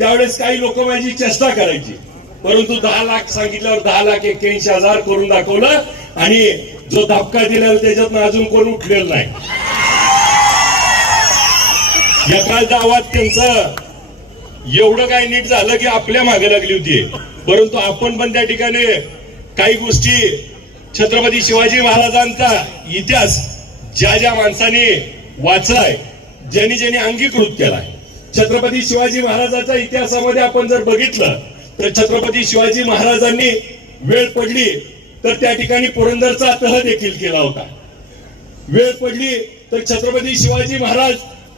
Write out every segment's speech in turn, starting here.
त्यावेळेस काही लोक माझी चेष्टा करायची, परंतु 10 लाख सांगितल्यावर 10,81,000 करून दाखवलं आणि जो धपका दिला त्याच्यात अजून कोण उठलेलं नाही. एका गावात त्यांचं एवढं काय नीट झालं की आपल्या मागे लागली होती, परंतु आपण पण त्या ठिकाणी काही गोष्टी छत्रपती शिवाजी महाराजांचा इतिहास ज्या ज्या माणसाने वाचलाय, ज्यांनी ज्यांनी अंगीकृत केलाय, छत्रपती शिवाजी महाराजांच्या इतिहासामध्ये आपण जर बघितलं तर छत्रपती शिवाजी महाराजांनी वेळ पडली तर त्या ठिकाणी पुरंदरचा तह देखील केला होता. वेळ पडली तर छत्रपती शिवाजी महाराज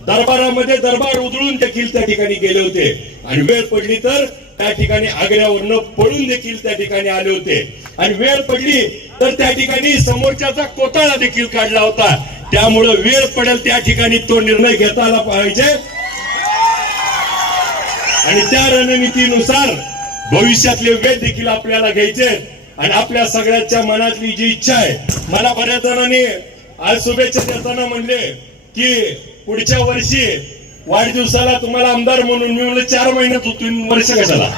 दरबारामध्ये दरबार उधळून देखील त्या ठिकाणी गेले होते आणि वेळ पडली तर त्या ठिकाणी आग्र्यावरनं पळून देखील त्या ठिकाणी आले होते आणि वेळ पडली तर त्या ठिकाणी समोरच्याचा कोटाळा देखील काढला होता. त्यामुळे वेळ पडेल त्या ठिकाणी तो निर्णय घेता आला पाहिजे आणि त्या रणनीतीनुसार भविष्यातले वेळ देखील आपल्याला घ्यायचे आणि आपल्या सगळ्यांच्या मनातली जी इच्छा आहे. मला बऱ्याच जणांनी आज शुभेच्छा देताना म्हणले की पुढच्या वर्षी वाढदिवसाला तुम्हाला आमदार म्हणून मी म्हणलं 4 महिन्यात होतो, वर्ष कशाला.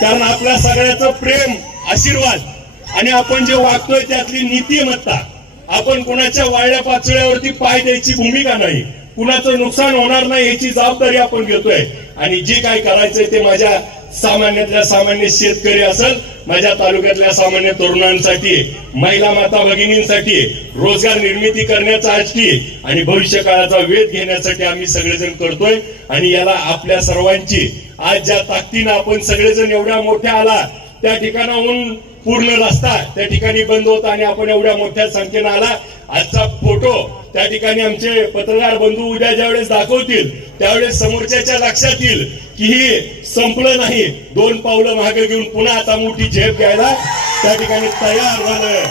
कारण आपल्या सगळ्याचं प्रेम, आशीर्वाद आणि आपण जे वागतोय त्यातली नीतिमत्ता, आपण कुणाच्या वाळल्या पाचळ्यावरती पाय द्यायची भूमिका नाही, कुणाचं नुकसान होणार नाही याची जबाबदारी आपण घेतोय आणि जे काय करायचंय ते माझ्या सामान्यातल्या सामान्य शेतकरी असेल, माझ्या तालुक्यातल्या सामान्य तरुणांसाठी, महिला माता भगिनींसाठी रोजगार निर्मिती करण्याचा आजकी आणि भविष्य काळाचा वेध घेण्यासाठी आम्ही सगळेजण करतोय आणि याला आपल्या सर्वांची आज ज्या ताकदीनं आपण सगळेजण एवढ्या मोठ्या आला, त्या ठिकाणाहून पूर्ण रस्ता त्या ठिकाणी बंद होता आणि आपण एवढ्या मोठ्या संख्येनं आला. आजचा फोटो त्या ठिकाणी आमचे पत्रकार बंधू उद्या ज्यावेळेस दाखवतील त्यावेळेस समोरच्याच्या लक्षात येईल की ही संपलं नाही, 2 पावलं मागे घेऊन पुन्हा आता मोठी झेप घ्यायला त्या ठिकाणी तयार झालं.